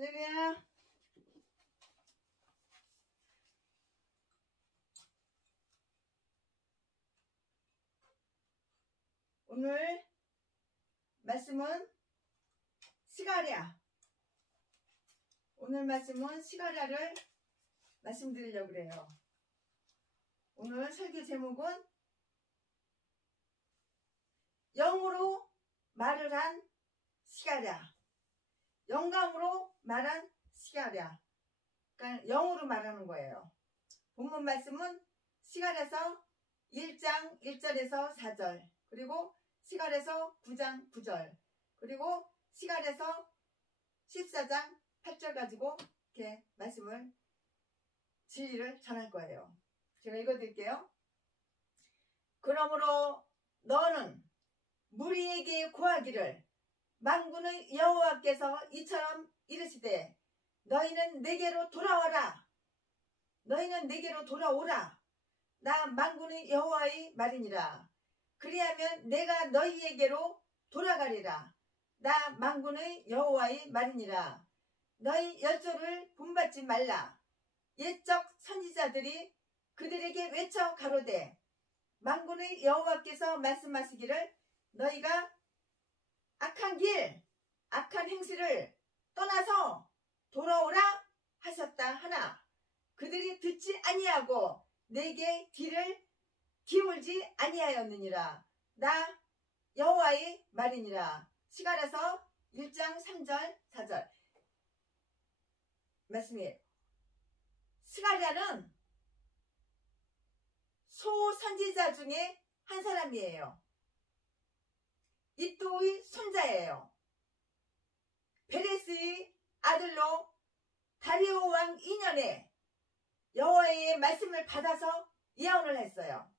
할렐루야. 오늘 말씀은 시가랴. 오늘 말씀은 시가랴를 말씀드리려고 그래요. 오늘 설교 제목은 영으로 말을 한 시가랴. 영감으로 말한 시가랴. 그러니까 영으로 말하는 거예요. 본문 말씀은 시가랴서 1장 1절에서 4절, 그리고 시가랴서 9장 9절, 그리고 시가랴서 14장 8절 가지고 이렇게 말씀을 진리를 전할 거예요. 제가 읽어드릴게요. 그러므로 너는 무리에게 고하기를, 만군의 여호와께서 이처럼 이르시되 너희는 내게로 돌아와라. 너희는 내게로 돌아오라. 나 만군의 여호와의 말이니라. 그리하면 내가 너희에게로 돌아가리라. 나 만군의 여호와의 말이니라. 너희 열조를 본받지 말라. 옛적 선지자들이 그들에게 외쳐 가로되 만군의 여호와께서 말씀하시기를 너희가 악한 길, 악한 행실을 떠나서 돌아오라 하셨다 하나 그들이 듣지 아니하고 내게 귀를 기울지 아니하였느니라. 나 여호와의 말이니라. 시가랴서 1장 3절 4절 말씀이에요. 시가랴는 소선지자 중에 한 사람이에요. 이또의 손자예요. 베레스의 아들로 다리오 왕 2년에 여호와의 말씀을 받아서 예언을 했어요.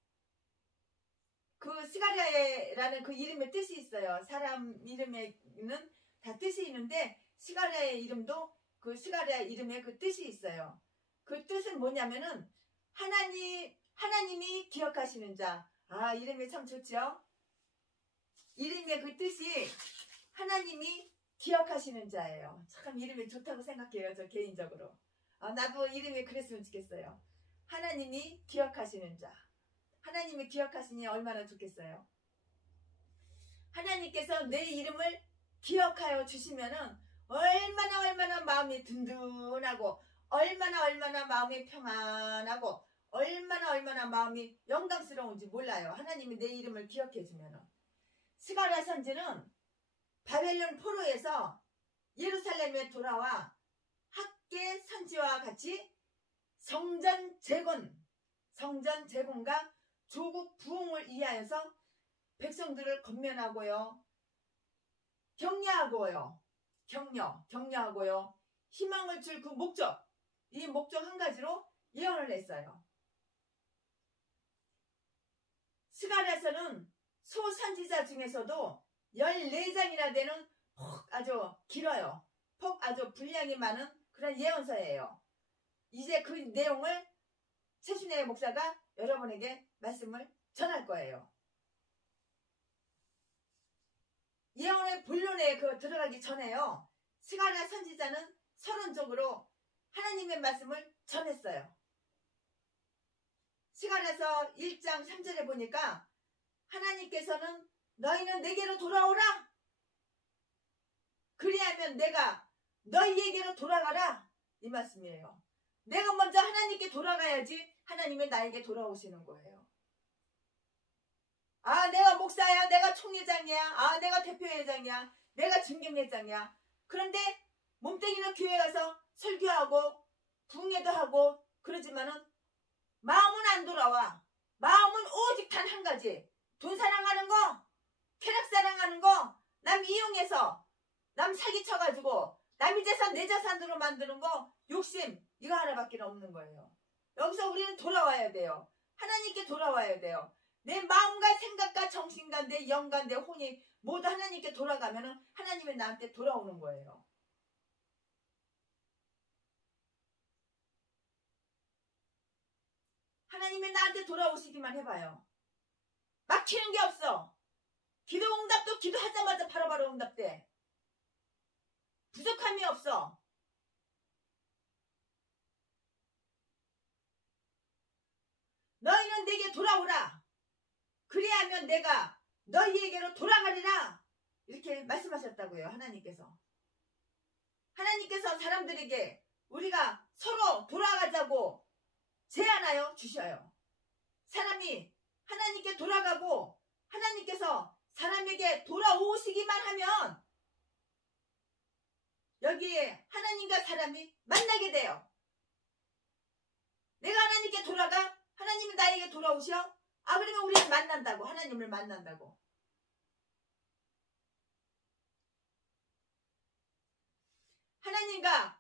그 시가랴라는 그 이름의 뜻이 있어요. 사람 이름에는 다 뜻이 있는데 시가랴의 이름도 그 시가랴 이름에 그 뜻이 있어요. 그 뜻은 뭐냐면은 하나님이 기억하시는 자. 아, 이름이 참 좋죠? 이름의 그 뜻이 하나님이 기억하시는 자예요. 참 이름이 좋다고 생각해요. 저 개인적으로. 나도 이름이 그랬으면 좋겠어요. 하나님이 기억하시는 자. 하나님이 기억하시니 얼마나 좋겠어요. 하나님께서 내 이름을 기억하여 주시면은 얼마나 마음이 든든하고 얼마나 마음이 평안하고 얼마나 마음이 영광스러운지 몰라요. 하나님이 내 이름을 기억해 주면은. 시가랴 선지는 바벨론 포로에서 예루살렘에 돌아와 학계 선지와 같이 성전 재건과 조국 부흥을 위하여서 백성들을 건면하고요. 격려하고요. 희망을 줄 그 목적, 이 목적 한 가지로 예언을 했어요. 시가랴서는 소선지자 중에서도 14장이나 되는 폭 아주 길어요. 폭 아주 분량이 많은 그런 예언서예요. 이제 그 내용을 최순애 목사가 여러분에게 말씀을 전할 거예요. 예언의 본론에 들어가기 전에요. 시가랴 선지자는 서론적으로 하나님의 말씀을 전했어요. 시가랴서 1장 3절에 보니까 하나님께서는 너희는 내게로 돌아오라. 그리하면 내가 너희에게로 돌아가라. 이 말씀이에요. 내가 먼저 하나님께 돌아가야지 하나님이 나에게 돌아오시는 거예요. 내가 목사야, 내가 총회장이야, 내가 대표회장이야, 내가 중경회장이야. 그런데 몸뚱이는 교회 가서 설교하고 부흥회도 하고 그러지만은 마음은 안 돌아와. 마음은 오직 단 한 가지. 돈 사랑하는 거, 쾌락 사랑하는 거, 남 이용해서 남 사기쳐가지고 남의 재산 내 자산으로 만드는 거, 욕심, 이거 하나밖에 없는 거예요. 여기서 우리는 돌아와야 돼요. 하나님께 돌아와야 돼요. 내 마음과 생각과 정신과 내 영과 내 혼이 모두 하나님께 돌아가면 하나님이 나한테 돌아오는 거예요. 하나님이 나한테 돌아오시기만 해봐요. 막히는 게 없어. 기도 응답도 기도하자마자 바로바로 응답돼. 부족함이 없어. 너희는 내게 돌아오라. 그리하면 내가 너희에게로 돌아가리라. 이렇게 말씀하셨다고요. 하나님께서. 하나님께서 사람들에게 우리가 서로 돌아가자고 제안하여 주셔요. 사람이 하나님께 돌아가고 하나님께서 사람에게 돌아오시기만 하면 여기에 하나님과 사람이 만나게 돼요. 내가 하나님께 돌아가 하나님이 나에게 돌아오셔? 그러면 우리는 만난다고. 하나님을 만난다고. 하나님과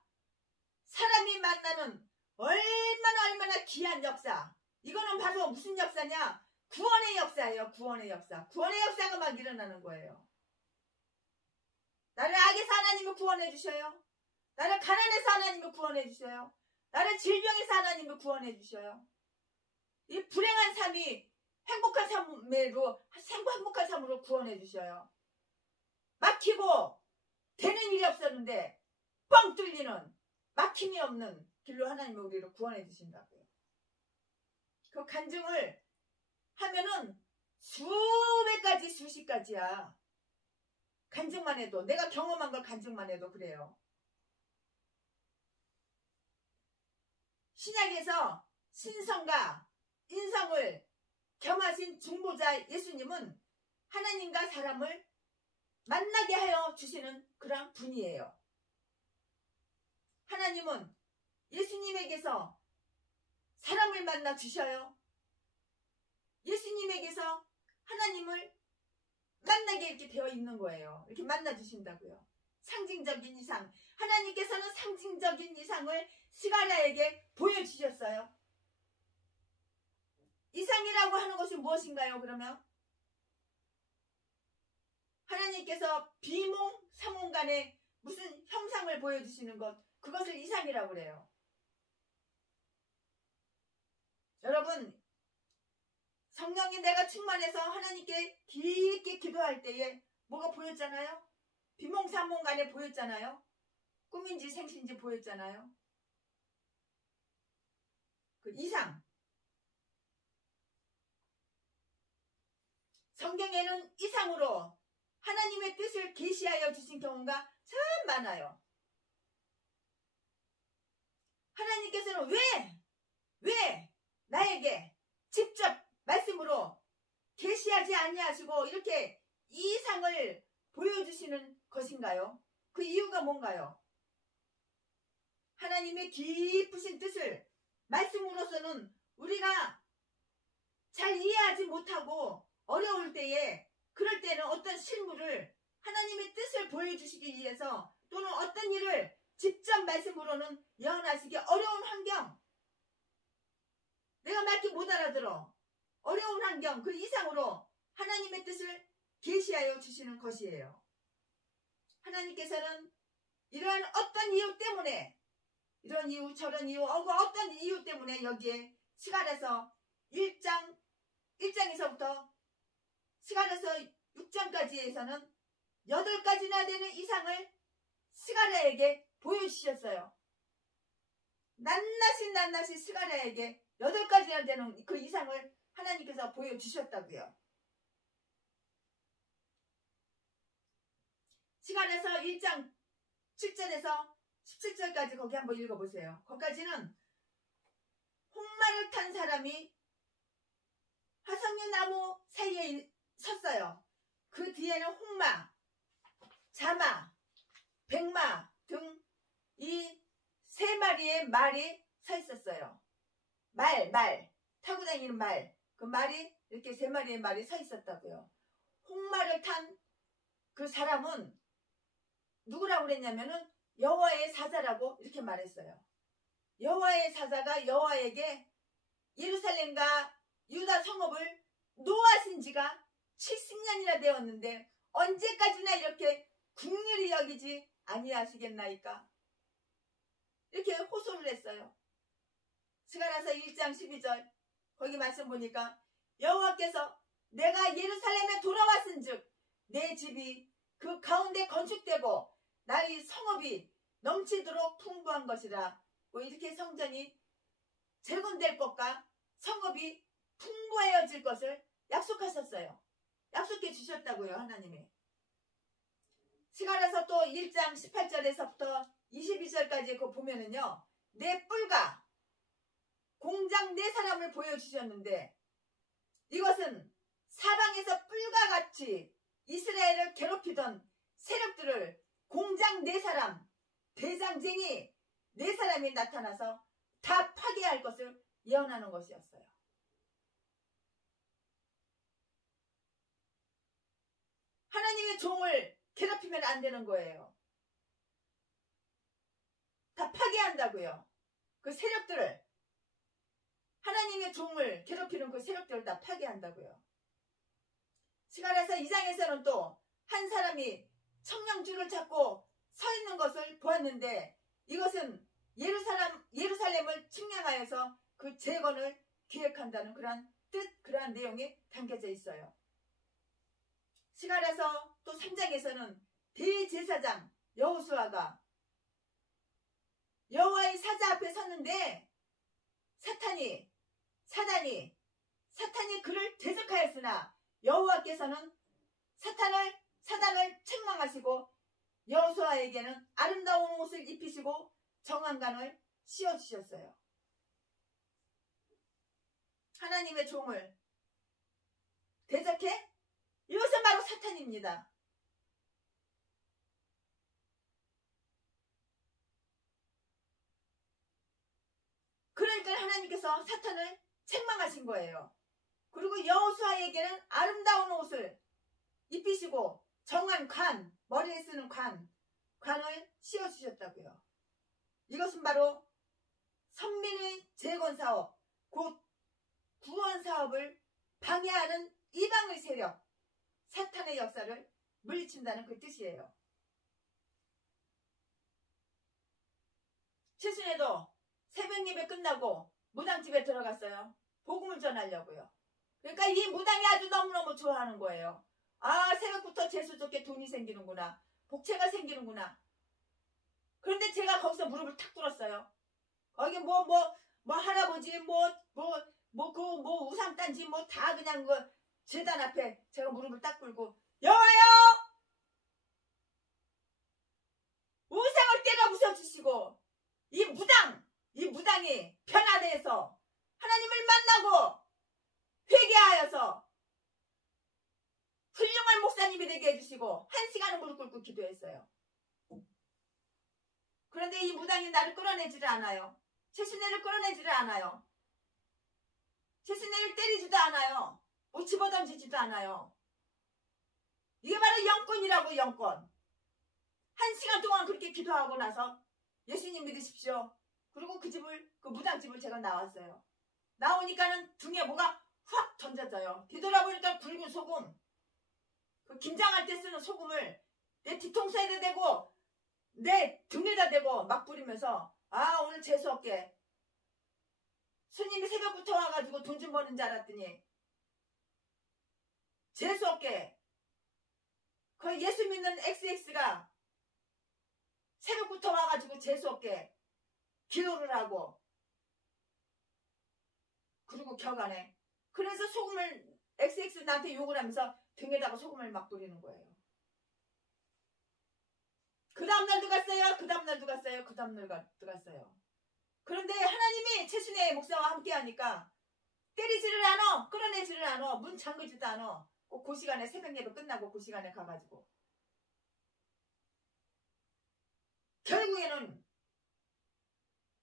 사람이 만나는 얼마나 귀한 역사. 이거는 바로 무슨 역사냐? 구원의 역사예요. 구원의 역사. 구원의 역사가 막 일어나는 거예요. 나를 악에서 하나님을 구원해 주셔요. 나를 가난해서 하나님을 구원해 주셔요. 나를 질병에서 하나님을 구원해 주셔요. 이 불행한 삶이 행복한 삶으로 구원해 주셔요. 막히고 되는 일이 없었는데 뻥 뚫리는 막힘이 없는 길로 하나님이 우리를 구원해 주신다고요. 그 간증을 하면은 수백 가지 수십 가지야. 간증만 해도, 내가 경험한 걸 간증만 해도 그래요. 신약에서 신성과 인성을 겸하신 중보자 예수님은 하나님과 사람을 만나게 하여 주시는 그런 분이에요. 하나님은 예수님에게서 사람을 만나 주셔요. 예수님에게서 하나님을 만나게 이렇게 되어 있는 거예요. 이렇게 만나 주신다고요. 상징적인 이상. 하나님께서는 상징적인 이상을 스가랴에게 보여주셨어요. 이상이라고 하는 것이 무엇인가요? 그러면 하나님께서 비몽 사몽간에 무슨 형상을 보여주시는 것, 그것을 이상이라고 그래요. 여러분, 성령이 내가 충만해서 하나님께 깊게 기도할 때에 뭐가 보였잖아요? 비몽사몽간에 보였잖아요. 꿈인지 생신지 보였잖아요. 그 이상. 성경에는 이상으로 하나님의 뜻을 계시하여 주신 경우가 참 많아요. 하나님께서는 왜 나에게 직접 말씀으로 계시하지 아니하시고 이렇게 이상을 보여주시는 것인가요? 그 이유가 뭔가요? 하나님의 깊으신 뜻을 말씀으로서는 우리가 잘 이해하지 못하고 어려울 때에, 그럴 때는 어떤 실물을 하나님의 뜻을 보여주시기 위해서, 또는 어떤 일을 직접 말씀으로는 예언하시기 어려운 환경, 내가 말기 못 알아들어, 어려운 환경, 그 이상으로 하나님의 뜻을 계시하여 주시는 것이에요. 하나님께서는 이러한 어떤 이유 때문에, 이런 이유 저런 이유 어떤 이유 때문에 여기에 스가랴서 1장에서부터 스가랴서 6장까지에서는 8가지나 되는 이상을 스가랴에게 보여주셨어요. 낱낱이 스가랴에게 8가지나 되는 그 이상을 하나님께서 보여주셨다고요. 스가랴서 1장 7절에서 17절까지 거기 한번 읽어보세요. 거기까지는 홍마를 탄 사람이 화석류 나무 사이에 섰어요. 그 뒤에는 홍마, 자마, 백마 등 이 3마리의 말이 서 있었어요. 말 타고 다니는 말, 그 말이 이렇게 3마리의 말이 서 있었다고요. 홍마를 탄 그 사람은 누구라고 그랬냐면은 여호와의 사자라고 이렇게 말했어요. 여호와의 사자가 여호와에게 예루살렘과 유다 성읍을 노하신 지가 70년이나 되었는데 언제까지나 이렇게 긍휼히 여기지 아니하시겠나이까? 이렇게 호소를 했어요. 스가랴서 1장 12절 거기 말씀 보니까 여호와께서 내가 예루살렘에 돌아왔은즉 내 집이 그 가운데 건축되고 나의 성읍이 넘치도록 풍부한 것이라. 뭐 이렇게 성전이 재건될 것과 성읍이 풍부해질 것을 약속하셨어요. 약속해 주셨다고요. 하나님이. 스가랴서 또 1장 18절에서부터 22절까지 그거 보면은요. 내 뿔과 공장 네 사람을 보여주셨는데 이것은 사방에서 뿔과 같이 이스라엘을 괴롭히던 세력들을 공장 네 사람, 대장쟁이 네 사람이 나타나서 다 파괴할 것을 예언하는 것이었어요. 하나님의 종을 괴롭히면 안 되는 거예요. 다 파괴한다고요. 그 세력들을, 하나님의 종을 괴롭히는 그 세력들을 다 파괴한다고요. 스가랴서 2장에서는 또 한 사람이 청량줄을 잡고 서 있는 것을 보았는데 이것은 예루살렘을 측량하여서 그 재건을 계획한다는 그러한 뜻, 그러한 내용이 담겨져 있어요. 스가랴서 또 3장에서는 대제사장 여호수아가 여호와의 사자 앞에 섰는데 사탄이 그를 대적하였으나 여호와께서는 사단을 책망하시고 여호수아에게는 아름다운 옷을 입히시고 정한관을 씌워주셨어요. 하나님의 종을 대적해? 이것은 바로 사탄입니다. 그러니까 하나님께서 사탄을 책망하신 거예요. 그리고 여호수아에게는 아름다운 옷을 입히시고 정한 관, 머리에 쓰는 관을 씌워주셨다고요. 이것은 바로 선민의 재건사업, 곧 구원사업을 방해하는 이방의 세력, 사탄의 역사를 물리친다는 그 뜻이에요. 최순애도 새벽 예배 끝나고 무당집에 들어갔어요. 복음을 전하려고요. 그러니까 이 무당이 아주 너무너무 좋아하는 거예요. 아, 새벽부터 재수 좋게 돈이 생기는구나. 복채가 생기는구나. 그런데 제가 거기서 무릎을 탁 꿇었어요. 거기 할아버지, 우상단지, 다 그냥 재단 앞에 제가 무릎을 딱 꿇고, 여와요! 우상을 때려 부숴주시고, 이 무당이 변화돼서 하나님을 만나고 회개하여서 훌륭한 목사님이 되게 해주시고 1시간을 무릎 꿇고 기도했어요. 그런데 이 무당이 나를 끌어내지를 않아요. 최순애를 끌어내지를 않아요. 최순애를 때리지도 않아요. 뭐 집어던지지도 않아요. 이게 바로 영권이라고, 영권. 1시간 동안 그렇게 기도하고 나서 예수님 믿으십시오. 그리고 그 무당집을 제가 나왔어요. 나오니까는 등에 뭐가 확 던져져요. 뒤돌아보니까 붉은 소금. 그 김장할 때 쓰는 소금을 내 뒤통수에다 대고 내 등에다 대고 막 뿌리면서, 아, 오늘 재수없게 스님이 새벽부터 와가지고 돈 좀 버는 줄 알았더니 재수없게 그 예수 믿는 XX가 새벽부터 와가지고 재수없게 기도를 하고, 그리고 격안해. 그래서 소금을, XX 나한테 욕을 하면서 등에다가 소금을 막 뿌리는 거예요. 그 다음날도 갔어요. 그 다음날도 갔어요. 그 다음날도 갔어요. 그런데 하나님이 최순애 목사와 함께 하니까 때리지를 않아. 끌어내지를 않아. 문 잠그지도 않아. 꼭 그 시간에 새벽 예배 끝나고 그 시간에 가가지고. 결국에는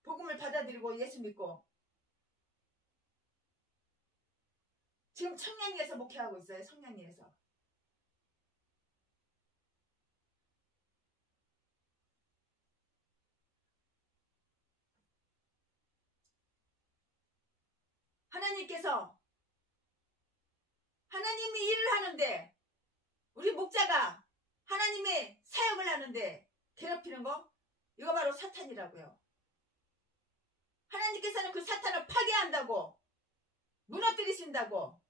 복음을 받아들이고 예수 믿고 지금 청량리에서 목회하고 있어요. 청량리에서. 하나님께서 하나님이 일을 하는데 우리 목자가 하나님의 사역을 하는데 괴롭히는 거, 이거 바로 사탄이라고요. 하나님께서는 그 사탄을 파괴한다고, 무너뜨리신다고,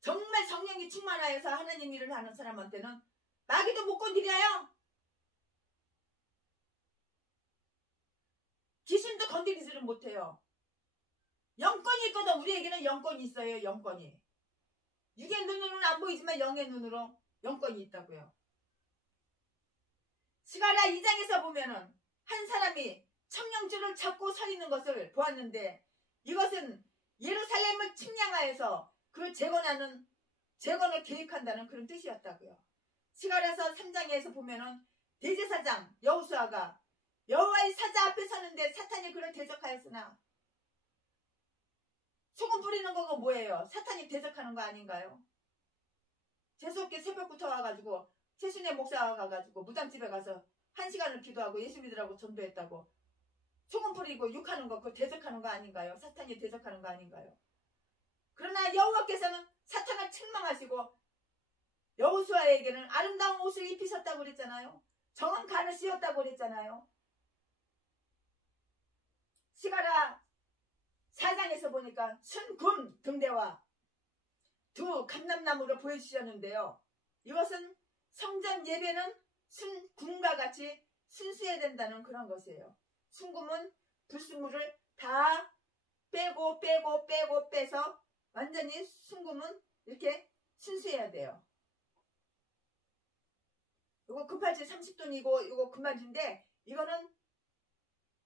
정말 성령이 충만하여서 하나님 일을 하는 사람한테는 마귀도 못 건드려요. 귀신도 건드리지를 못해요. 영권이 있거든. 우리에게는 영권이 있어요. 영권이. 육의 눈으로는 안 보이지만 영의 눈으로 영권이 있다고요. 스가랴 2장에서 보면은 한 사람이 청령줄을 잡고 서 있는 것을 보았는데 이것은 예루살렘을 측량하여서 그 재건을 계획한다는 그런 뜻이었다고요. 스가랴서 3장에서 보면은 대제사장 여호수아가 여호와의 사자 앞에 서는데 사탄이 그를 대적하였으나 소금 뿌리는 거가 뭐예요? 사탄이 대적하는 거 아닌가요? 재수없게 새벽부터 와가지고 최순애 목사가 가가지고 무당집에 가서 1시간을 기도하고 예수 믿으라고 전도했다고 소금 뿌리고 욕하는 거 그거 대적하는 거 아닌가요? 사탄이 대적하는 거 아닌가요? 그러나 여호와께서는 사탄을 책망하시고 여호수아에게는 아름다운 옷을 입히셨다고 그랬잖아요. 정은 간을 씌웠다고 그랬잖아요. 스가랴 4장에서 보니까 순금 등대와 두 감람나무를 보여주셨는데요. 이것은 성전 예배는 순금과 같이 순수해야 된다는 그런 것이에요. 순금은 불순물을 다 빼서 완전히 순금은 이렇게 순수해야 돼요. 이거 금팔찌 30돈이고 이거 금바지인데 이거는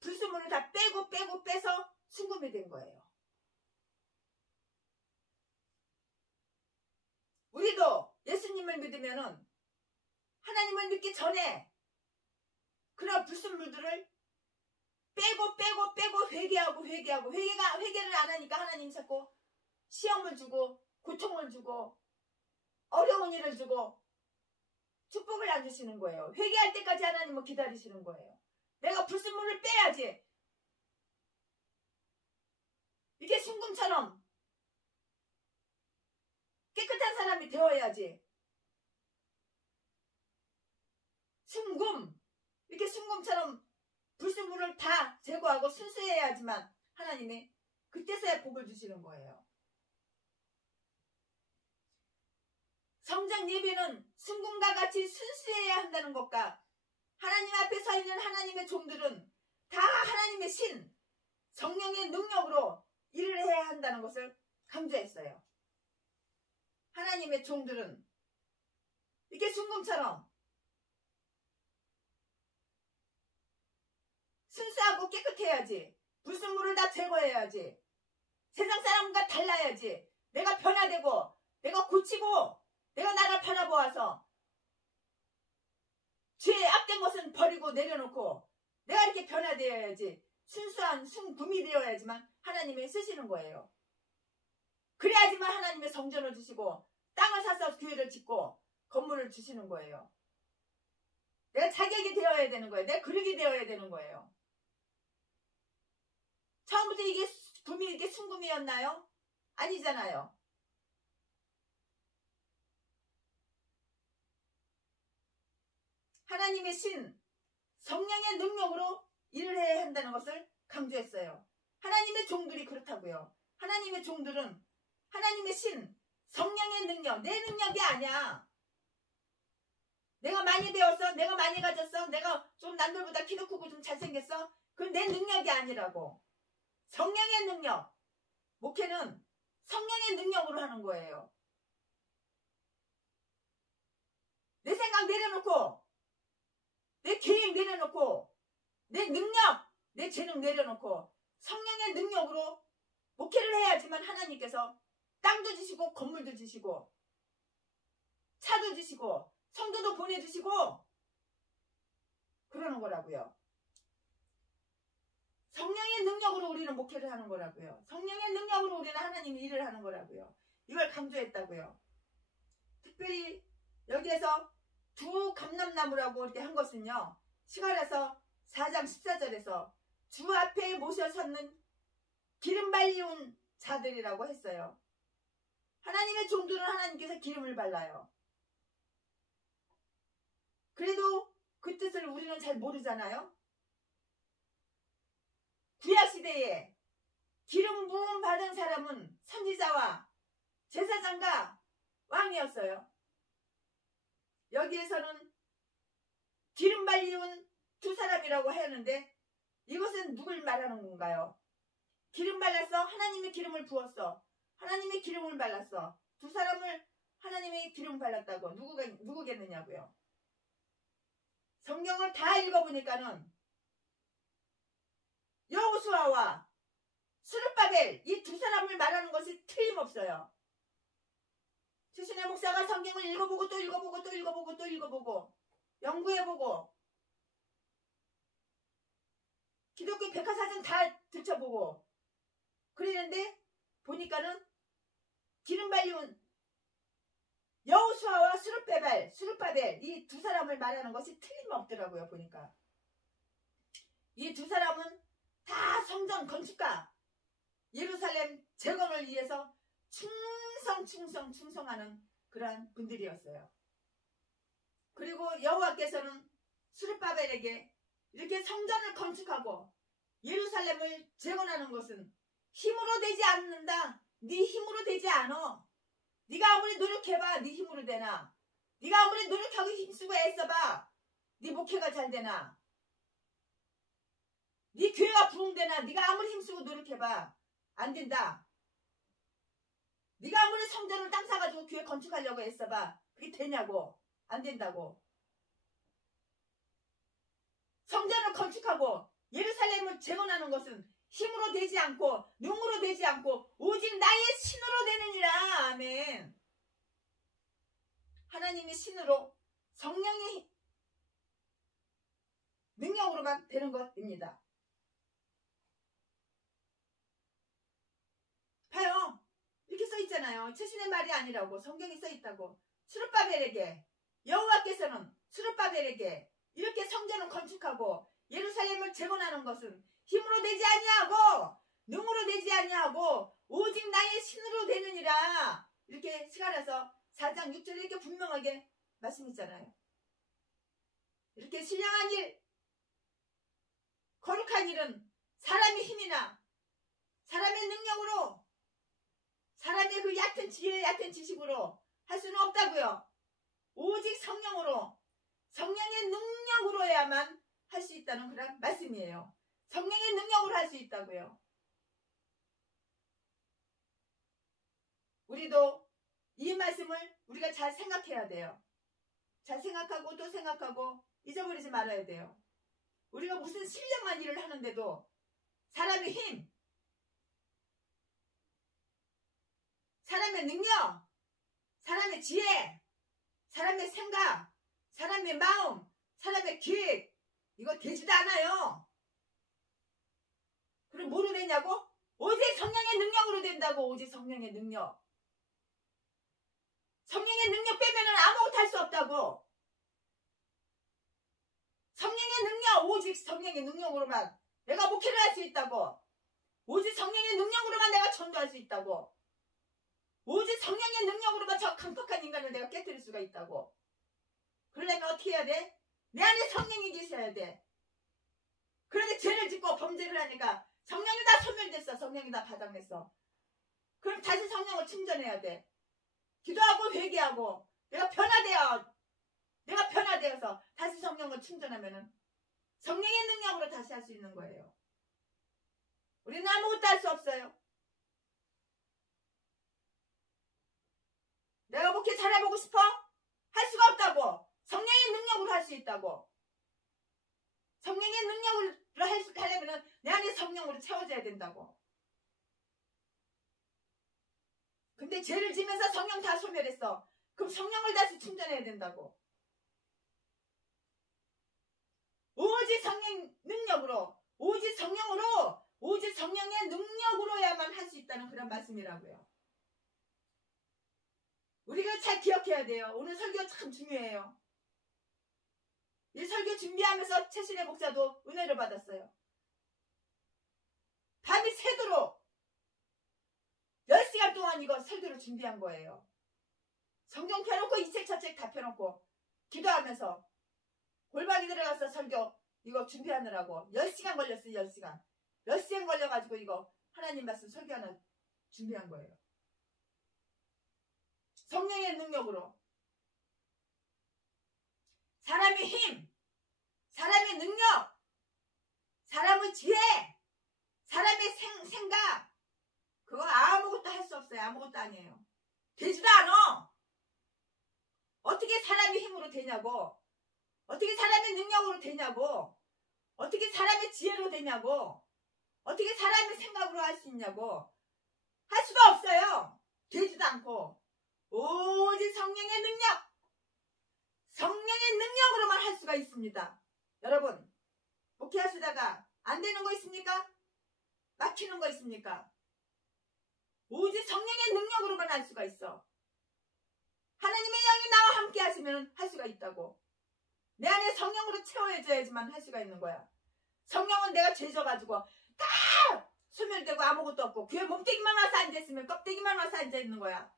불순물을 다 빼서 순금이 된 거예요. 우리도 예수님을 믿으면은 하나님을 믿기 전에 그런 불순물들을 빼고 회개를 안 하니까 하나님 자꾸 시험을 주고 고통을 주고 어려운 일을 주고 축복을 안 주시는 거예요. 회개할 때까지 하나님은 기다리시는 거예요. 내가 불순물을 빼야지. 이게 순금처럼 깨끗한 사람이 되어야지. 순금, 이렇게 순금처럼 불순물을 다 제거하고 순수해야지만 하나님이 그때서야 복을 주시는 거예요. 성전 예배는 순금과 같이 순수해야 한다는 것과 하나님 앞에 서 있는 하나님의 종들은 다 하나님의 신, 성령의 능력으로 일을 해야 한다는 것을 강조했어요. 하나님의 종들은 이렇게 순금처럼 순수하고 깨끗해야지. 불순물을 다 제거해야지. 세상 사람과 달라야지. 내가 변화되고 내가 고치고 내가 나를 바라보아서 죄의 악된 것은 버리고 내려놓고 내가 이렇게 변화되어야지. 순수한 순금이 되어야지만 하나님이 쓰시는 거예요. 그래야지만 하나님의 성전을 주시고 땅을 사서 교회를 짓고 건물을 주시는 거예요. 내가 자격이 되어야 되는 거예요. 내가 그릇이 되어야 되는 거예요. 처음부터 이게 금이 이게 순금이었나요? 아니잖아요. 하나님의 신, 성령의 능력으로 일을 해야 한다는 것을 강조했어요. 하나님의 종들이 그렇다고요. 하나님의 종들은 하나님의 신, 성령의 능력, 내 능력이 아니야. 내가 많이 배웠어, 내가 많이 가졌어, 내가 좀 남들보다 키도 크고 좀 잘생겼어. 그건 내 능력이 아니라고. 성령의 능력, 목회는 성령의 능력으로 하는 거예요. 내 생각 내려놓고 내 계획 내려놓고 내 능력, 내 재능 내려놓고 성령의 능력으로 목회를 해야지만 하나님께서 땅도 주시고 건물도 주시고 차도 주시고 성도도 보내주시고 그러는 거라고요. 성령의 능력으로 우리는 목회를 하는 거라고요. 성령의 능력으로 우리는 하나님의 일을 하는 거라고요. 이걸 강조했다고요. 특별히 여기에서 두 감람나무라고 이렇게 한 것은요. 스가랴서 4장 14절에서 주 앞에 모셔 섰는 기름 발리운 자들이라고 했어요. 하나님의 종들은 하나님께서 기름을 발라요. 그래도 그 뜻을 우리는 잘 모르잖아요. 구약시대에 기름 부음 받은 사람은 선지자와 제사장과 왕이었어요. 여기에서는 기름 발리운 두 사람이라고 하는데 이것은 누굴 말하는 건가요? 기름 발랐어. 하나님이 기름을 부었어. 하나님이 기름을 발랐어. 두 사람을 하나님이 기름 발랐다고 누구겠느냐고요. 성경을 다 읽어보니까는 여호수아와 스룹바벨 이 두 사람을 말하는 것이 틀림없어요. 최신의 목사가 성경을 읽어보고 또 읽어보고 또 읽어보고 또 읽어보고 연구해보고 기독교 백과사전 다 들춰보고 그러는데 보니까는 기름 발리운 여호수아와 스룹바벨 이 두 사람을 말하는 것이 틀림없더라고요. 보니까 이 두 사람은 다 성전 건축가 예루살렘 재건을 위해서 충성하는 그러한 분들이었어요. 그리고 여호와께서는 스룹바벨에게 이렇게 성전을 건축하고 예루살렘을 재건하는 것은 힘으로 되지 않는다. 네 힘으로 되지 않아. 네가 아무리 노력해봐 네 힘으로 되나. 네가 아무리 노력하고 힘쓰고 애써봐 네 목회가 잘 되나. 네 교회가 부흥되나. 네가 아무리 힘쓰고 노력해봐 안 된다. 네가 아무리 성전을 땅 사가지고 교회 건축하려고 애써봐 그게 되냐고. 안 된다고. 성전을 건축하고 예루살렘을 재건하는 것은 힘으로 되지 않고 능으로 되지 않고 오직 나의 신으로 되느니라. 아멘. 하나님의 신으로 성령의 능력으로만 되는 것입니다. 봐요. 이렇게 써있잖아요. 최신의 말이 아니라고. 성경이 써있다고. 스룹바벨에게 여호와께서는 스룹바벨에게 이렇게 성전을 건축하고 예루살렘을 재건하는 것은 힘으로 되지 아니하고 능으로 되지 아니하고 오직 나의 신으로 되느니라. 이렇게 스가랴서 4장 6절에 이렇게 분명하게 말씀했잖아요. 이렇게 신령한 일, 거룩한 일은 사람의 힘이나 사람의 능력으로 사람의 그 얕은 지혜, 얕은 지식으로 할 수는 없다고요. 오직 성령으로, 성령의 능력으로야만 할 수 있다는 그런 말씀이에요. 성령의 능력으로 할 수 있다고요. 우리도 이 말씀을 우리가 잘 생각해야 돼요. 잘 생각하고 또 생각하고 잊어버리지 말아야 돼요. 우리가 무슨 신령한 일을 하는데도 사람의 힘, 사람의 능력, 사람의 지혜, 사람의 생각, 사람의 마음, 사람의 계획 이거 되지도 않아요. 그럼 뭐로 되냐고? 오직 성령의 능력으로 된다고. 오직 성령의 능력. 성령의 능력 빼면은 아무것도 할 수 없다고. 성령의 능력, 오직 성령의 능력으로만 내가 목회를 할 수 있다고. 오직 성령의 능력으로만 내가 전도할 수 있다고. 오직 성령의 능력으로만 저 강팍한 인간을 내가 깨뜨릴 수가 있다고. 그러려면 어떻게 해야 돼? 내 안에 성령이 계셔야 돼. 그런데 죄를 짓고 범죄를 하니까 성령이 다 소멸됐어. 성령이 다 바닥냈어. 그럼 다시 성령을 충전해야 돼. 기도하고 회개하고 내가 변화되어서 다시 성령을 충전하면은 성령의 능력으로 다시 할 수 있는 거예요. 우리는 아무것도 할 수 없어요. 내가 목회 잘해보고 싶어? 할 수가 없다고. 성령의 능력으로 할 수 있다고. 성령의 능력으로 하려면 내 안에 성령으로 채워져야 된다고. 근데 죄를 지면서 성령 다 소멸했어. 그럼 성령을 다시 충전해야 된다고. 오직 성령 능력으로, 오직 성령으로, 오직 성령의 능력으로야만 할 수 있다는 그런 말씀이라고요. 우리가 잘 기억해야 돼요. 오늘 설교 참 중요해요. 이 설교 준비하면서 최신의 목사도 은혜를 받았어요. 밤이 새도록 10시간 동안 이거 설교를 준비한 거예요. 성경 펴놓고 이 책 저 책 다 펴놓고 기도하면서 골방에 들어가서 설교 이거 준비하느라고 10시간 걸렸어요. 10시간. 10시간 걸려가지고 이거 하나님 말씀 설교 하나 준비한 거예요. 성령의 능력으로. 사람의 힘, 사람의 능력, 사람의 지혜, 사람의 생각 그거 아무것도 할 수 없어요. 아무것도 아니에요. 되지도 않아. 어떻게 사람의 힘으로 되냐고. 어떻게 사람의 능력으로 되냐고. 어떻게 사람의 지혜로 되냐고. 어떻게 사람의 생각으로 할 수 있냐고. 할 수도 없어요. 되지도 않고. 오직 성령의 능력. 성령의 능력으로만 할 수가 있습니다. 여러분 목회하시다가 안 되는 거 있습니까? 막히는 거 있습니까? 오직 성령의 능력으로만 할 수가 있어. 하나님의 영이 나와 함께 하시면 할 수가 있다고. 내 안에 성령으로 채워져야지만 할 수가 있는 거야. 성령은 내가 죄 져가지고 다 소멸되고 아무것도 없고 교회 몸뚱이만 와서 앉아있으면 껍데기만 와서 앉아있는 거야.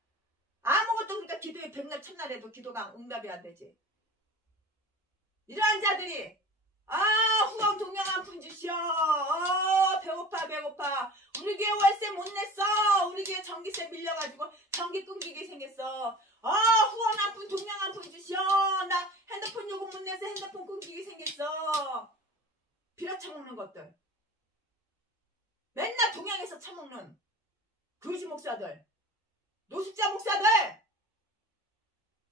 아무것도. 그러니까 기도에 백날 첫날 해도 기도가 응답이 안 되지. 이러한 자들이 후원 동양 한 푼 주시오. 배고파. 우리 교회 월세 못 냈어. 우리 교회 전기세 밀려가지고 전기 끊기게 생겼어. 후원 한 푼 동양 한 푼 주시오. 나 핸드폰 요금 못 내서 핸드폰 끊기게 생겼어. 빌어 처먹는 것들. 맨날 동양에서 처먹는 거지 목사들, 노숙자 목사들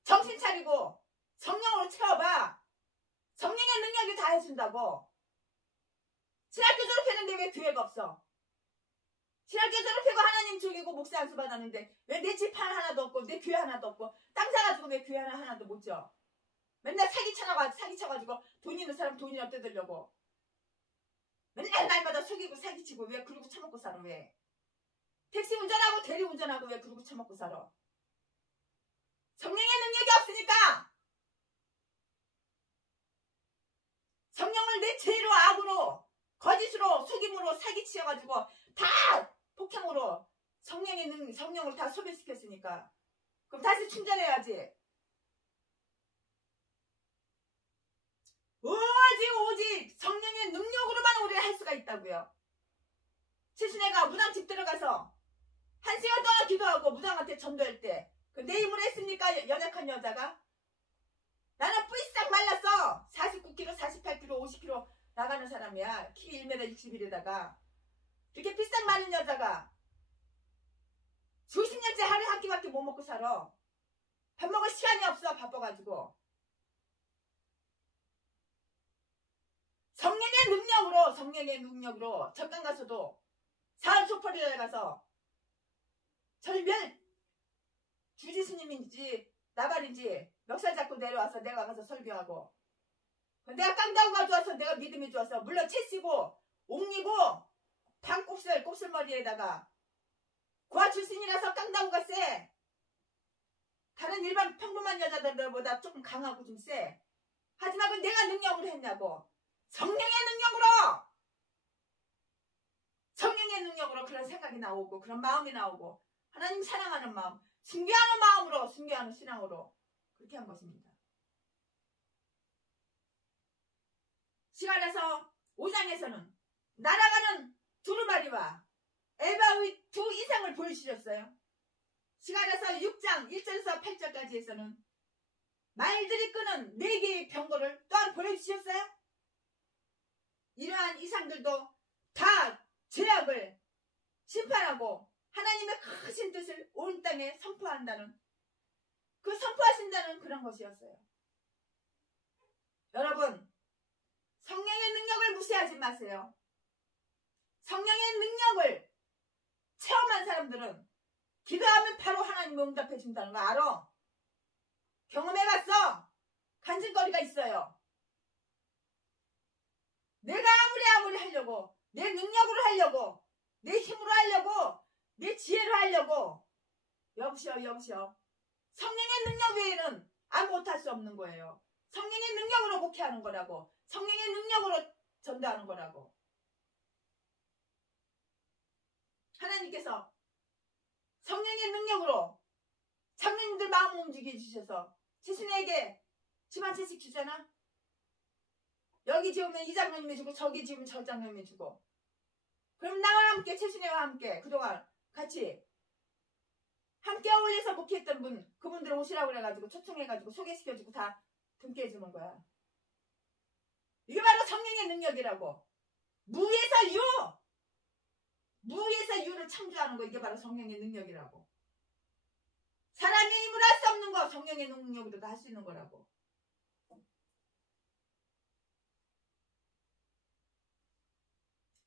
정신 차리고 성령으로 채워봐. 성령의 능력이 다 해준다고. 신학교 졸업했는데 왜 교회가 없어? 신학교 졸업하고 하나님 죽이고 목사 안수 받았는데 왜 내 집 하나도 없고 내 교회 하나도 없고 땅 사가지고 왜 교회 하나도 못 줘? 맨날 사기쳐가지고 돈 있는 사람 돈이나 뜯으려고. 맨날 날마다 속이고 사기치고 왜 그러고 처먹고 살아. 왜? 택시 운전하고 대리 운전하고 왜 그러고 처먹고 살아? 성령의 능력이 없으니까. 성령을 내 죄로 악으로 거짓으로 속임으로 사기치여가지고 다 폭행으로 성령을 다 소멸시켰으니까. 그럼 다시 충전해야지. 오직 성령의 능력으로만 우리가 할 수가 있다고요. 최순애가 무당집 들어가서 1시간 동안 기도하고 무당한테 전도할 때 내 힘으로 했습니까? 연약한 여자가? 나는 뿌이싹 말랐어. 49kg, 48kg, 50kg 나가는 사람이야. 키 1m 61에다가 이렇게 삐싹 마른 여자가 수십 년째 하루에 한 끼밖에 못 먹고 살아. 밥 먹을 시간이 없어. 바빠가지고. 성령의 능력으로 적강 가서도 사흘 소포리에 가서 절멸 주지스님인지 나발인지 멱살 잡고 내려와서 내가 가서 설교하고, 내가 깡다구 가져와서 내가 믿음이 좋아서 물론 채씨고 옥리고 곱슬머리에다가 고아 출신이라서 깡다구가 세. 다른 일반 평범한 여자들보다 조금 강하고 좀 세. 하지만 그 내가 능력으로 했냐고. 성령의 능력으로 그런 생각이 나오고 그런 마음이 나오고 하나님 사랑하는 마음, 순교하는 마음으로, 순교하는 신앙으로 그렇게 한 것입니다. 시간에서 5장에서는 날아가는 두루마리와 에바의 두 이상을 보여주셨어요. 시간에서 6장 1절에서 8절까지에서는 말들이 끄는 4개의 병거를 또한 보여주셨어요. 이러한 이상들도 다 죄악을 심판하고 하나님의 크신 뜻을 온 땅에 선포한다는, 그 선포하신다는 그런 것이었어요. 여러분, 성령의 능력을 무시하지 마세요. 성령의 능력을 체험한 사람들은 기도하면 바로 하나님이 응답해 준다는 거 알아? 경험해봤어. 간증거리가 있어요. 내가 아무리 하려고, 내 능력으로 하려고, 내 힘으로 하려고, 내 지혜로 하려고, 여보시오. 성령의 능력 외에는 아무것도 할 수 없는 거예요. 성령의 능력으로 목회하는 거라고. 성령의 능력으로 전도하는 거라고. 하나님께서 성령의 능력으로 장로님들 마음을 움직여 주셔서 최순애에게 집 한 채씩 주잖아. 여기 지으면 이 장로님이 주고 저기 지으면 저 장로님이 주고. 그럼 나와 함께, 최순애와 함께 그동안 같이 함께 어울려서 목회했던 분, 그분들 오시라고 그래가지고 초청해가지고 소개시켜주고 다 등께 해주는 거야. 이게 바로 성령의 능력이라고. 무에서 유! 무에서 유를 창조하는 거, 이게 바로 성령의 능력이라고. 사람의 힘으로 할 수 없는 거 성령의 능력으로 다 할 수 있는 거라고.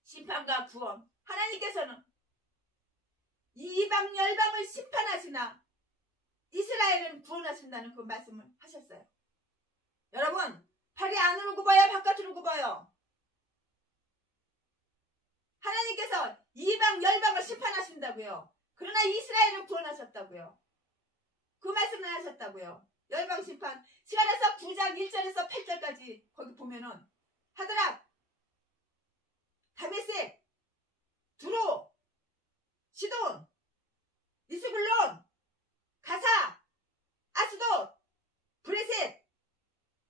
심판과 구원, 하나님께서는 이방 열방을 심판하시나 이스라엘은 구원하신다는 그 말씀을 하셨어요. 여러분, 팔이 안으로 굽어요, 바깥으로 굽어요? 하나님께서 이방 열방을 심판하신다고요. 그러나 이스라엘을 구원하셨다고요. 그 말씀을 하셨다고요. 열방 심판. 시간에서 9장 1절에서 8절까지 거기 보면은 하드락, 다메섹, 두로, 시돈, 이스불론, 가사, 아스돗, 브레셋,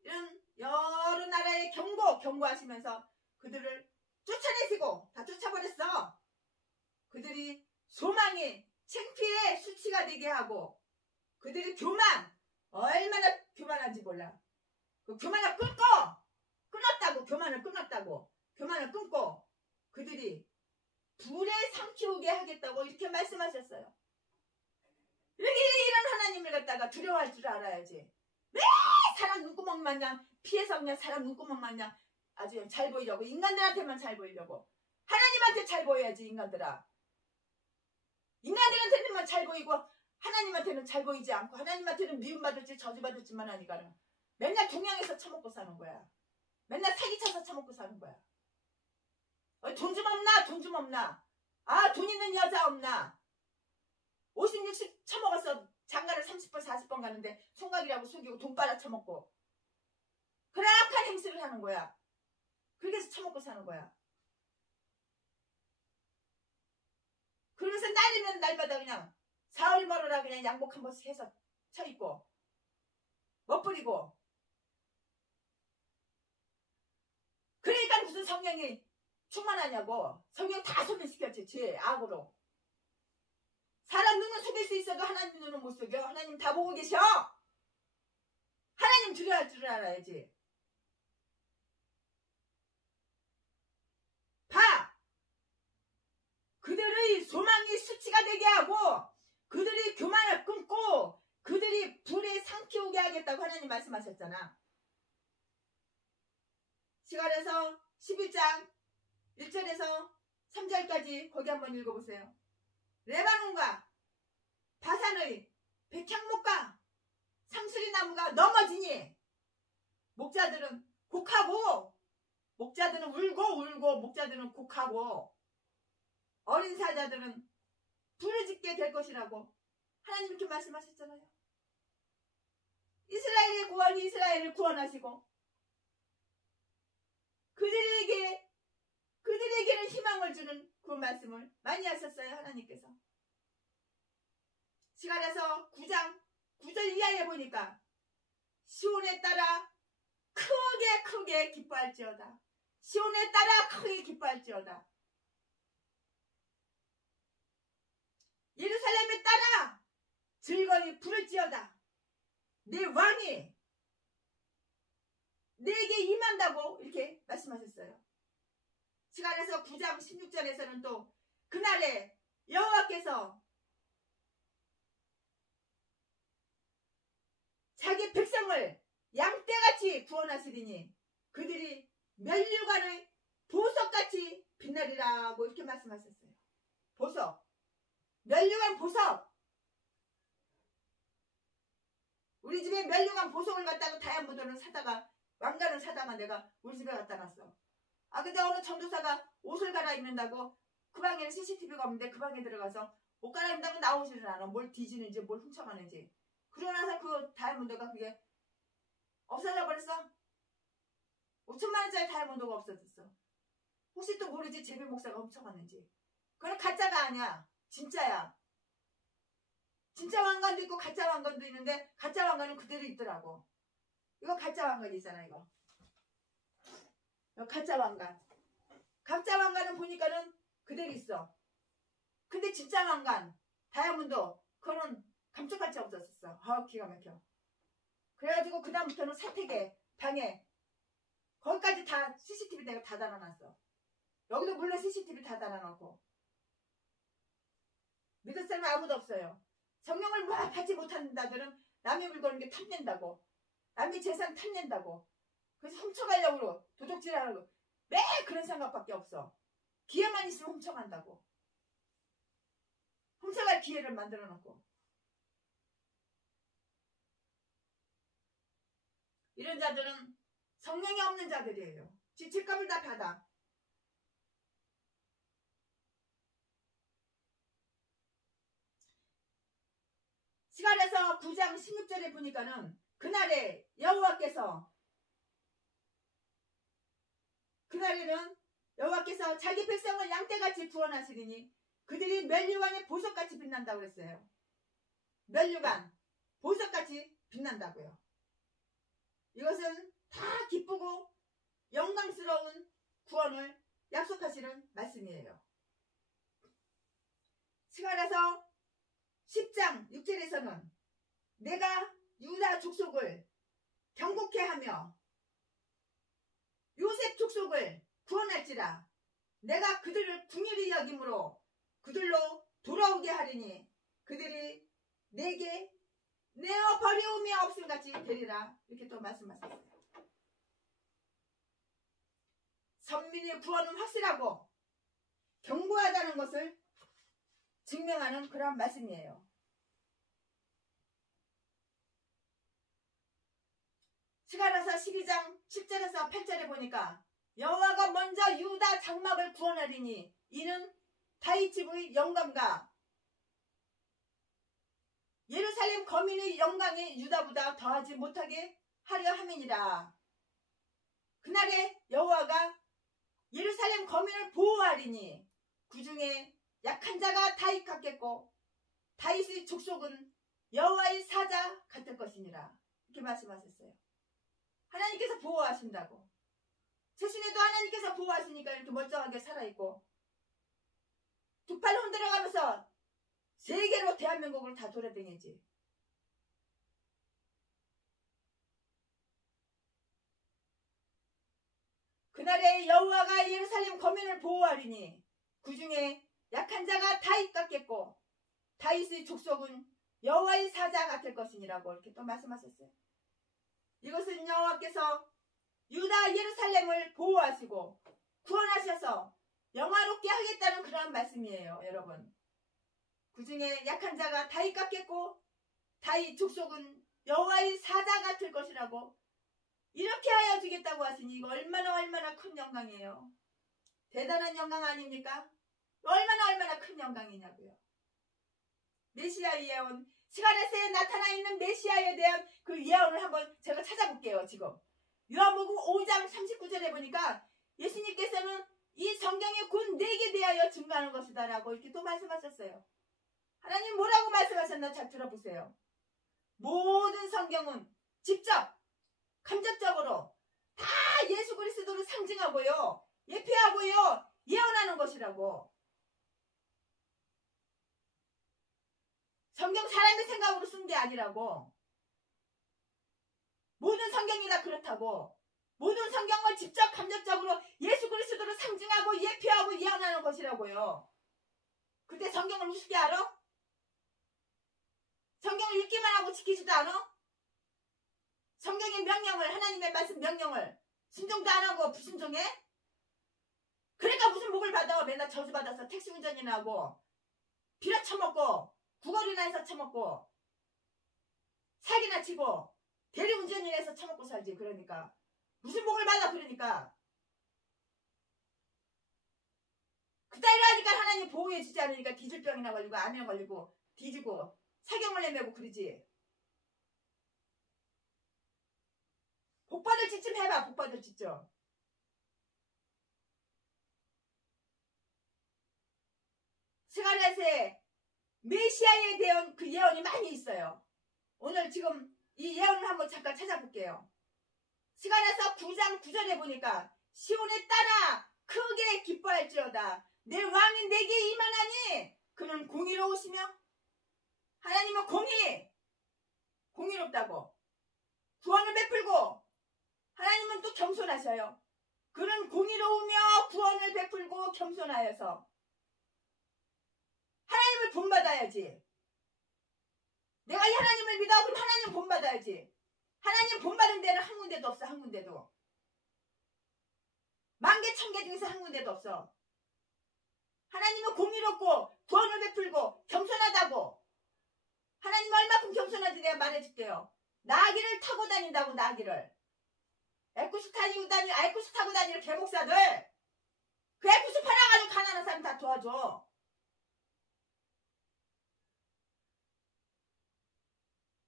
이런 여러 나라의 경고하시면서 그들을 쫓아내시고 다 쫓아버렸어. 그들이 소망이 창피의 수치가 되게 하고, 그들이 교만, 얼마나 교만한지 몰라. 그 교만을 끊었다고. 교만을 끊고 그들이 불에 삼키우게 하겠다고 이렇게 말씀하셨어요. 이런 하나님을 갖다가 두려워할 줄 알아야지. 왜 사람 눈구멍 마냥 피해서 그냥 사람 눈구멍 마냥 아주 잘 보이려고, 인간들한테만 잘 보이려고. 하나님한테 잘 보여야지. 인간들한테는 잘 보이고 하나님한테는 잘 보이지 않고, 하나님한테는 미움받을지 저주받을지만 하니까는 맨날 동양에서 처먹고 사는 거야. 맨날 사기쳐서 처먹고 사는 거야. 돈 좀 없나? 아, 돈 있는 여자 없나? 50, 60 처먹어서 장가를 30번 40번 가는데 총각이라고 속이고 돈 빨아 처먹고 그락한 행세를 하는 거야. 그렇게 해서 처먹고 사는 거야. 그러면서 날이면 날마다 그냥 사흘 멀어라 그냥 양복 한 번씩 해서 쳐입고 멋부리고. 그러니까 무슨 성령이 충만하냐고. 성령 다 소멸시켰지. 죄, 악으로. 사람 눈은 속일 수 있어도 하나님 눈은 못 속여. 하나님 다 보고 계셔. 하나님 두려워할 줄 알아야지. 봐! 그들의 소망이 수치가 되게 하고, 그들이 교만을 끊고, 그들이 불에 삼키우게 하겠다고 하나님 말씀하셨잖아. 시간에서 11장 1절에서 3절까지 거기 한번 읽어보세요. 레바논과 바산의 백향목과 상수리나무가 넘어지니 목자들은 곡하고, 목자들은 울고 목자들은 곡하고, 어린 사자들은 부르짖게 될 것이라고 하나님 이렇게 말씀하셨잖아요. 이스라엘의 구원이 이스라엘을 구원하시고 그들에게는 희망을 주는 그 말씀을 많이 하셨어요. 하나님께서. 시간에서 9장 9절 이하에 보니까 시온에 따라 크게 기뻐할지어다. 시온에 따라 크게 기뻐할지어다. 예루살렘에 따라 즐거이 부를지어다. 내 왕이 내게 임한다고 이렇게 말씀하셨어요. 시간에서 9장 16절에서는 또 그날에 여호와께서 자기 백성을 양떼같이 구원하시리니 그들이 면류관의 보석같이 빛나리라고 이렇게 말씀하셨어요. 보석, 면류관 보석. 우리 집에 면류관 보석을 갖다가 다이아몬드를 사다가, 왕관을 사다가 내가 우리 집에 갖다 놨어. 아, 근데 어느 전도사가 옷을 갈아입는다고 그 방에는 CCTV가 없는데 그 방에 들어가서 옷 갈아입는다고 나오지를 않아. 뭘 뒤지는지 뭘 훔쳐가는지. 그러고 나서 그 다이아몬드가 그게 없어져 버렸어. 5천만 원짜리 다이아몬드가 없어졌어. 혹시 또 모르지 제비 목사가 훔쳐갔는지. 그건 가짜가 아니야. 진짜야. 진짜 왕관도 있고 가짜 왕관도 있는데 가짜 왕관은 그대로 있더라고. 이거 가짜 왕관이잖아. 이거 가짜 왕관. 가짜 왕관은 보니까는 그대로 있어. 근데 진짜 왕관 다이아몬드 그거는 감쪽같이 없어졌어. 기가 막혀. 그래가지고 그 다음부터는 사택에 방에 거기까지 다 CCTV 내가 다 달아놨어. 여기도 물론 CCTV 다 달아놓고 믿을 사람 아무도 없어요. 성령을 받지 못하는 자들은 남의 물건을 탐낸다고, 남의 재산 탐낸다고, 그래서 훔쳐가려고 도둑질하려고 매 그런 생각밖에 없어. 기회만 있으면 훔쳐간다고. 훔쳐갈 기회를 만들어 놓고. 이런 자들은 성령이 없는 자들이에요. 죄값을 다 받아. 시간에서 9장 16절에 보니까는 그날에 그날에는 여호와께서 자기 백성을 양떼같이 구원하시리니 그들이 멸류관의 보석같이 빛난다고 그랬어요. 멸류관, 보석같이 빛난다고요. 이것은 다 기쁘고 영광스러운 구원을 약속하시는 말씀이에요. 스가랴서 10장 6절에서는 내가 유다 족속을 경고케 하며 요셉 족속을 구원할지라 내가 그들을 긍휼히 여김으로 그들로 돌아오게 하리니 그들이 내게 내어 버리움이 없음같이 되리라. 이렇게 또 말씀하셨어요. 선민의 구원은 확실하고 견고하다는 것을 증명하는 그런 말씀이에요. 스가랴서 12장 10절에서 8절에 보니까 여호와가 먼저 유다 장막을 구원하리니 이는 다윗 집의 영광과 예루살렘 거민의 영광이 유다보다 더하지 못하게 하려 함이니라. 그날에 여호와가 예루살렘 거민을 보호하리니 그 중에 약한 자가 다윗 같겠고 다윗의 족속은 여호와의 사자 같을 것이니라. 이렇게 말씀하셨어요. 하나님께서 보호하신다고. 자신에도 하나님께서 보호하시니까 이렇게 멀쩡하게 살아있고 두 팔 흔들어가면서 세계로 대한민국을 다 돌아다니지. 그날에 여호와가 예루살렘 거민을 보호하리니 그 중에 약한 자가 다윗 같겠고 다윗의 족속은 여호와의 사자 같을 것이니라고 이렇게 또 말씀하셨어요. 이것은 여호와께서 유다 예루살렘을 보호하시고 구원하셔서 영화롭게 하겠다는 그런 말씀이에요. 여러분, 그 중에 약한 자가 다윗 같겠고 다윗 족속은 여호와의 사자 같을 것이라고 이렇게 하여 주겠다고 하시니 이거 얼마나 큰 영광이에요. 대단한 영광 아닙니까? 얼마나 큰 영광이냐고요. 메시아의 예언, 스가랴서에 나타나 있는 메시아에 대한 그 예언을 한번 제가 찾아볼게요. 지금 요한복음 5장 39절에 보니까 예수님께서는 이 성경이 곧 내게 대하여 증거하는 것이다 라고 이렇게 또 말씀하셨어요. 하나님 뭐라고 말씀하셨나 잘 들어보세요. 모든 성경은 직접 간접적으로 다 예수 그리스도를 상징하고요, 예표하고요, 예언하는 것이라고. 성경 사람의 생각으로 쓴 게 아니라고. 모든 성경이 다 그렇다고. 모든 성경을 직접 간접적으로 예수 그리스도를 상징하고 예표하고 예언하는 것이라고요. 근데 성경을 우습게 알아? 성경을 읽기만 하고 지키지도 않아? 성경의 명령을, 하나님의 말씀 명령을 순종도 안 하고 불순종해? 그러니까 무슨 복을 받아? 맨날 저주받아서 택시 운전이나 하고 비라 처먹고 구걸이나 해서 처먹고 사기나 치고 대리운전이나 해서 처먹고 살지. 그러니까 무슨 복을 받아? 그러니까 그따위로 하니까 하나님 보호해 주지 않으니까 기질병이나 걸리고 암에 걸리고 뒤지고 사경을 내매고 그러지. 복받을 짓 좀 해봐. 복받을 짓 좀. 스가랴서에 메시아에 대한 그 예언이 많이 있어요. 오늘 지금 이 예언을 한번 잠깐 찾아볼게요. 스가랴서 9장 9절에 보니까 시온의 딸아 크게 기뻐할지어다. 내 왕이 내게 임하나니 그는 공의로우시며. 하나님은 공의롭다고 구원을 베풀고 하나님은 또 겸손하셔요. 그는 공의로우며 구원을 베풀고 겸손하여서 하나님 하나님을 본받아야지. 내가 이 하나님을 믿어. 그럼 하나님 본받아야지. 하나님 본받은 데는 한 군데도 없어. 한 군데도. 만개 천개 중에서 한 군데도 없어. 하나님은 공의롭고 구원을 베풀고 겸손하다고. 하나님 얼마큼 겸손한지 내가 말해줄게요. 나귀를 타고 다닌다고. 나귀를. 에쿠스 타고 다니는 개목사들. 그 에쿠스 팔아가지고 가난한 사람 다 도와줘.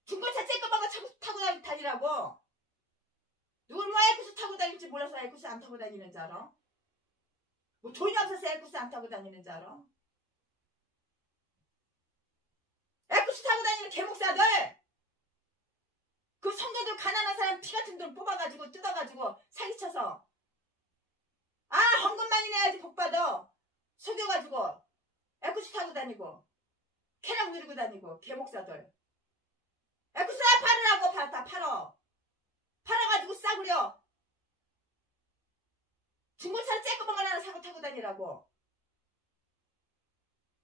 중고차 쬐끄만 타고 다니라고. 누굴 뭐 에쿠스 타고 다닐지 몰라서 에쿠스 안 타고 다니는 줄 알아? 뭐 돈이 없어서 에쿠스 안 타고 다니는 줄 알아? 에쿠스 타고 다니는 개목사들. 그 성도들 가난한 사람 피 같은 돈 뽑아가지고 뜯어가지고 사기쳐서 헌금만이 내야지 복받아. 속여가지고 에쿠스 타고 다니고 쾌락 누리고 다니고 개목사들. 에쿠스 팔으라고. 다 팔어. 팔아가지고 싸구려. 중고차를 쬐끄만 거 하나 사고 타고 다니라고.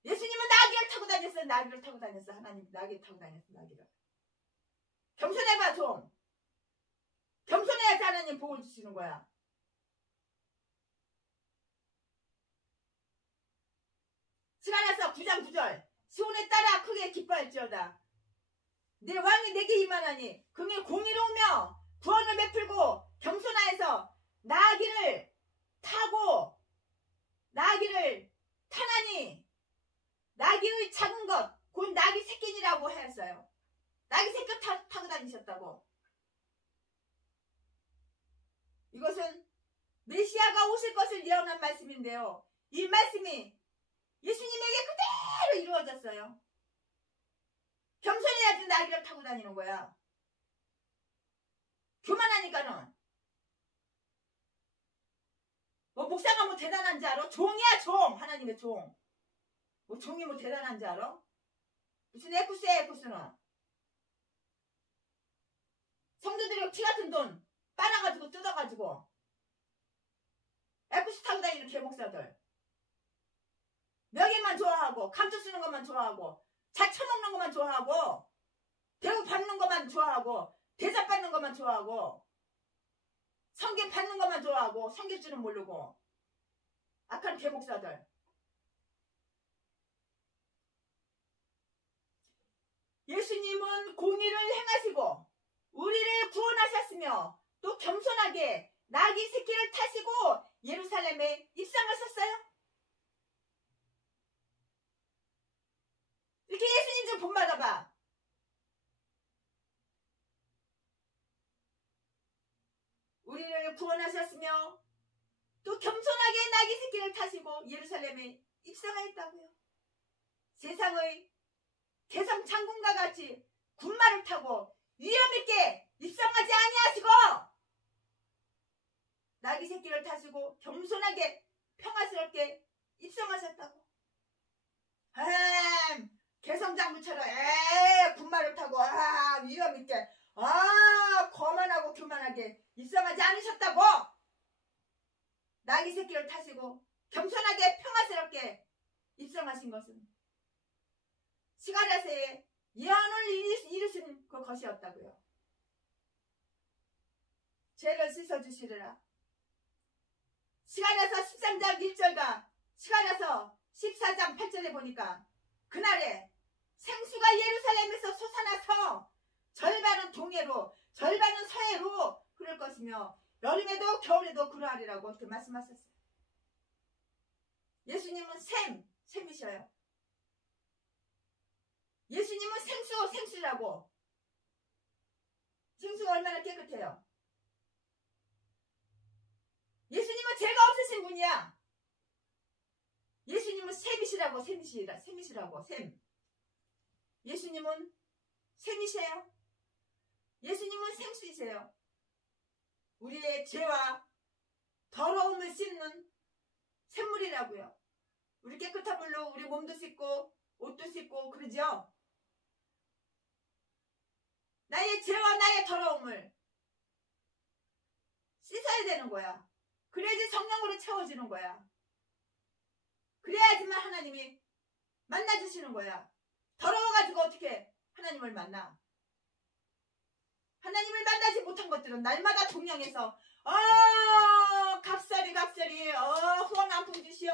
예수님은 나귀를 타고 다녔어요. 나귀를 타고 다녔어. 하나님 나귀를 타고 다녔어. 나귀를. 겸손해봐 좀. 겸손해야지 하나님 복을 주시는 거야. 시간에서 9장 9절. 시온에 따라 크게 기뻐할지어다. 내 왕이 내게 임하나니 그의 공의로우며 구원을 베풀고 겸손하여서 나귀를 타나니 나귀의 작은 것 곧 나귀 새끼니라고 하였어요. 나귀 새끼 타고 다니셨다고. 이것은 메시아가 오실 것을 예언한 말씀인데요. 이 말씀이 예수님에게 그대로 이루어졌어요. 겸손해야지 나귀를 타고 다니는 거야. 교만하니까는. 뭐 목사가 뭐 대단한지 알아? 종이야 종. 하나님의 종. 뭐 종이 뭐 대단한지 알아? 무슨 에쿠스야 에쿠스는. 성도들이 피 같은 돈 빨아가지고 뜯어가지고 에쿠스 타고 다니는 개목사들. 명예만 좋아하고 감투 쓰는 것만 좋아하고 자 처먹는 것만 좋아하고 대우 받는 것만 좋아하고 대접 받는 것만 좋아하고 성경 받는 것만 좋아하고 성경 줄은 모르고 악한 개목사들. 예수님은 공의를 행하시고 우리를 구원하셨으며 또 겸손하게 나귀 새끼를 타시고 예루살렘에 입성하셨어요. 이렇게 예수님 좀 본받아봐. 우리를 구원하셨으며 또 겸손하게 나귀 새끼를 타시고 예루살렘에 입성하였다고요. 세상의 대성 장군과 같이 군마를 타고 위험있게 입성하지 아니하시고 나귀 새끼를 타시고 겸손하게 평화스럽게 입성하셨다고. 개성장군처럼 군마를 타고 위험있게 거만하고 교만하게 입성하지 않으셨다고. 나귀 새끼를 타시고 겸손하게 평화스럽게 입성하신 것은 시가랴서에 예언을 이루신 그 것이었다고요. 죄를 씻어주시리라. 시가랴서 13장 1절과 시가랴서 14장 8절에 보니까 그날에 생수가 예루살렘에서 솟아나서 절반은 동해로 절반은 서해로 흐를 것이며 여름에도 겨울에도 그러하리라고 이렇게 말씀하셨어요. 예수님은 샘이셔요. 예수님은 생수라고. 생수가 얼마나 깨끗해요. 예수님은 죄가 없으신 분이야. 예수님은 샘이시라고. 예수님은 샘이세요. 예수님은 생수이세요. 우리의 죄와 더러움을 씻는 샘물이라고요. 우리 깨끗한 물로 우리 몸도 씻고 옷도 씻고 그러죠. 나의 죄와 나의 더러움을 씻어야 되는 거야. 그래야지 성령으로 채워지는 거야. 그래야지만 하나님이 만나주시는 거야. 더러워가지고 어떻게 하나님을 만나? 하나님을 만나지 못한 것들은 날마다 동양에서 갑자리 후원 한 푼 주시오.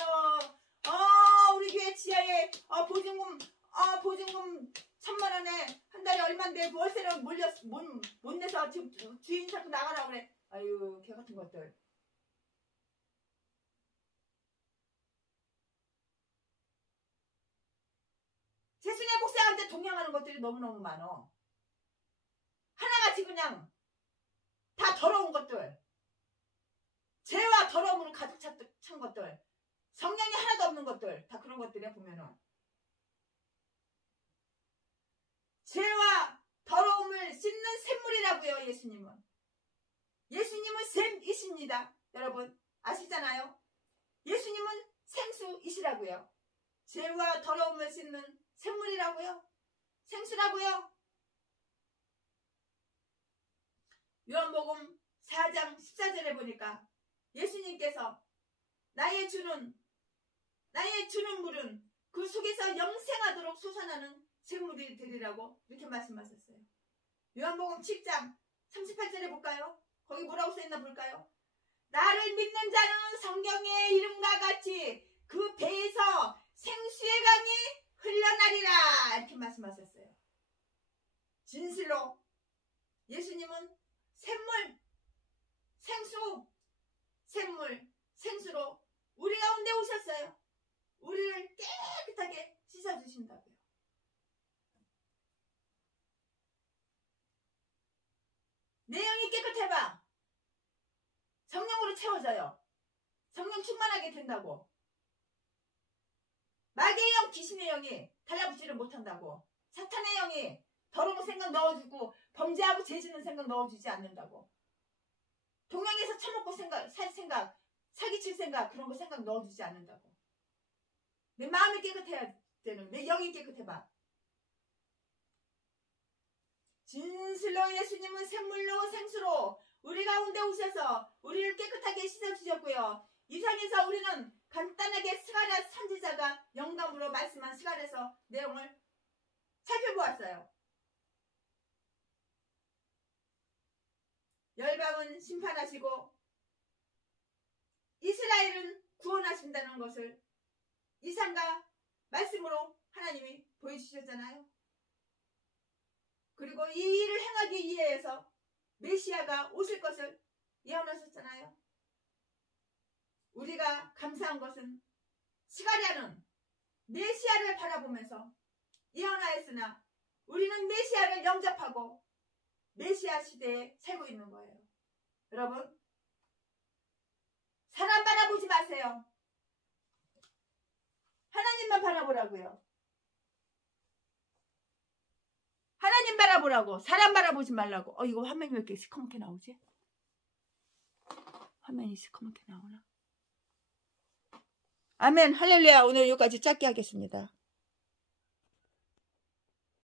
우리 교회 지하에 보증금 1,000만원에 한 달에 얼만데 월세를 못 내서 지금 주인 자꾸 나가라고 그래. 아유, 개 같은 것들. 재순의 목사한테 동양하는 것들이 너무너무 많어. 하나같이 그냥 다 더러운 것들, 죄와 더러움으로 가득 찬 것들, 성령이 하나도 없는 것들, 다 그런 것들이야. 보면은 죄와 더러움을 씻는 샘물이라고요. 예수님은 샘이십니다. 여러분 아시잖아요. 예수님은 생수이시라고요. 죄와 더러움을 씻는 샘물이라고요. 생수라고요. 요한복음 4장 14절에 보니까 예수님께서 나의 주는 물은 그 속에서 영생하도록 솟아나는 샘물이 되리라고 이렇게 말씀하셨어요. 요한복음 7장 38절에 볼까요? 거기 뭐라고 써있나 볼까요? 나를 믿는 자는 성경의 이름과 같이 그 배에서 생수의 강이 흘러나리라 이렇게 말씀하셨어요. 진실로 예수님은 샘물, 생수로 우리 가운데 오셨어요. 우리를 깨끗하게 씻어주신다고요. 내 영이 깨끗해봐. 성령으로 채워져요. 성령 충만하게 된다고. 마귀의 영, 귀신의 영이 달라붙지를 못한다고. 사탄의 영이 더러운 생각 넣어주고 범죄하고 죄짓는 생각 넣어주지 않는다고. 동양에서 처먹고 살 생각, 사기칠 생각, 그런 거 생각 넣어주지 않는다고. 내 마음이 깨끗해야 되는, 내 영이 깨끗해봐. 진실로 예수님은 샘물로 생수로 우리 가운데 오셔서 우리를 깨끗하게 씻어주셨고요. 이 상에서 우리는 간단하게 스가랴 선지자가 영감으로 말씀한 스가랴서 내용을 살펴보았어요. 열방은 심판하시고 이스라엘은 구원하신다는 것을 이상과 말씀으로 하나님이 보여주셨잖아요. 그리고 이 일을 행하기 위해서 메시아가 오실 것을 예언하셨잖아요. 우리가 감사한 것은 스가랴는 메시아를 바라보면서 예언하였으나 우리는 메시아를 영접하고 메시아 시대에 살고 있는 거예요. 여러분, 사람 바라보지 마세요. 하나님만 바라보라고요. 하나님 바라보라고. 사람 바라보지 말라고. 이거 화면이 왜 이렇게 시커멓게 나오지? 화면이 시커멓게 나오나? 아멘. 할렐루야. 오늘 여기까지 짧게 하겠습니다.